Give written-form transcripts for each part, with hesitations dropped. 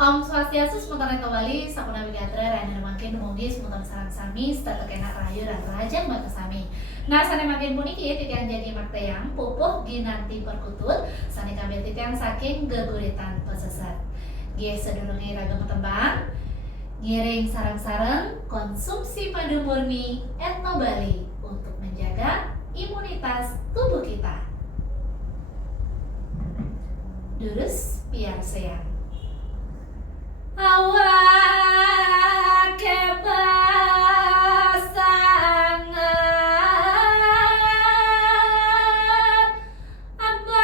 Om Swastiastu sementara kembali Sapuna Wigatra Raina makin mugi sementara sarang sami statu kena rayu dan rajang batu sami. Nah sane makin puniki titiang jadi maktayang pupuh ginanti perkutut sane kambil titiang saking geguritan pesesat. Gie sedurunge ragam tembang ngiring sarang-sarang konsumsi padu murni Etno Bali untuk menjaga imunitas tubuh kita. Durus biar sehat. Awak kepasangan abago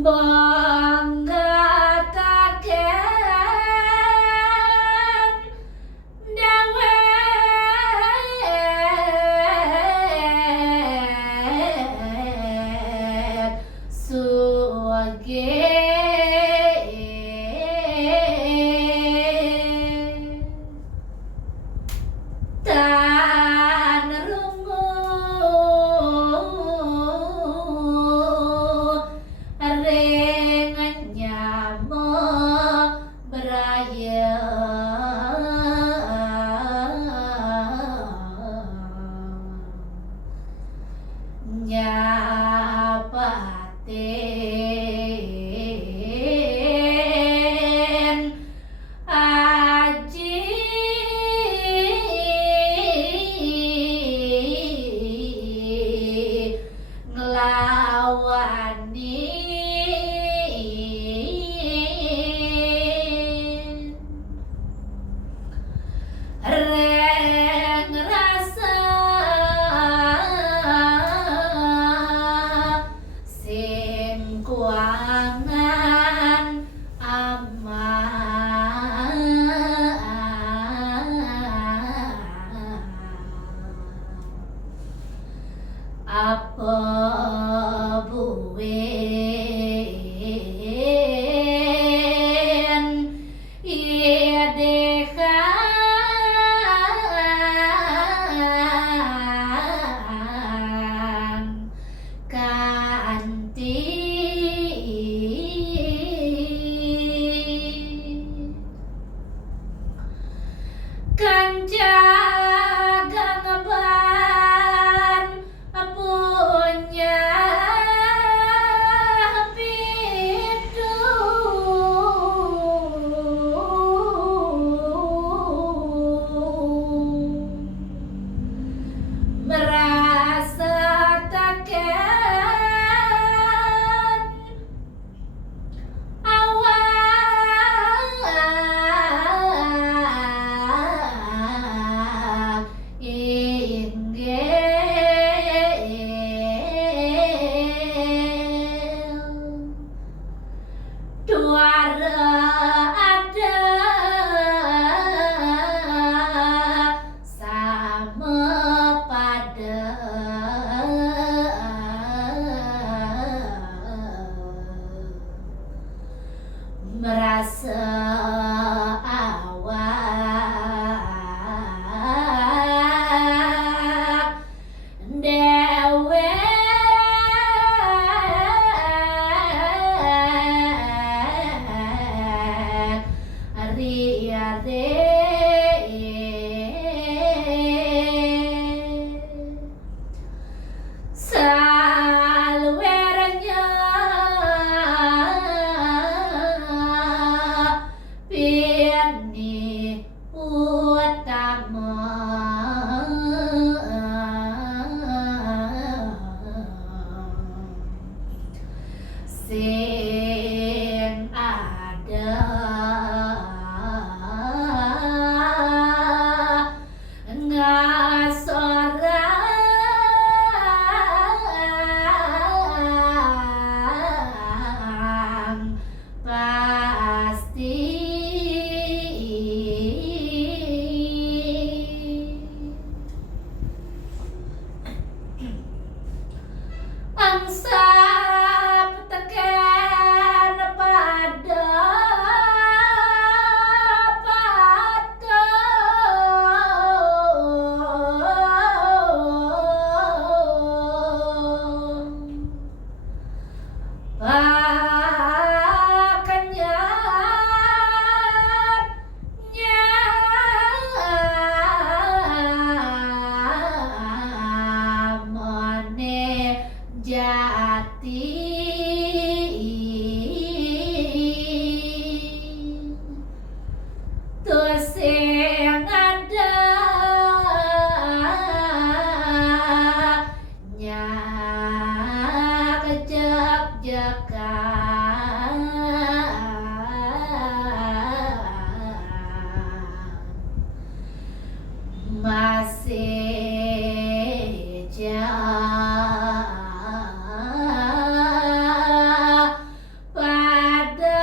bangga taken dawet suwage tan rungu ring nyamo beraya nyapaten aji ngelawani reng rasa sing kuangan apa buwen iya dekan kanti kanjagang ban punya pidu merasa takkan awak masih pada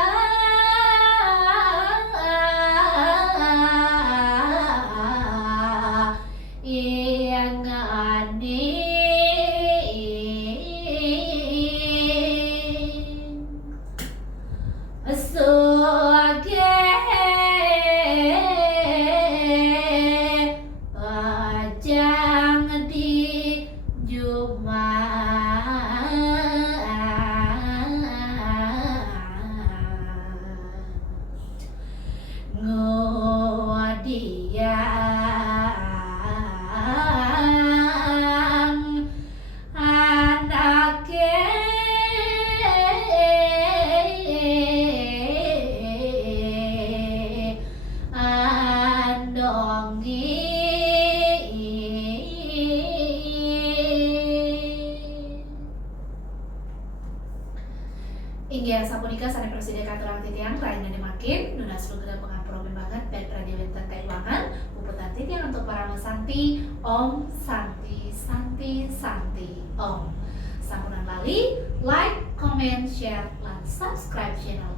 yang pajang di Jumat ngodiang anake andongi Inggih sapunika sane presiden katurang titiang raine makin nuna slogan pengaproben banget pet radio winter kaiwangan puputan titiang untuk para santi om santi santi santi om sampunan lali like comment share lan subscribe channel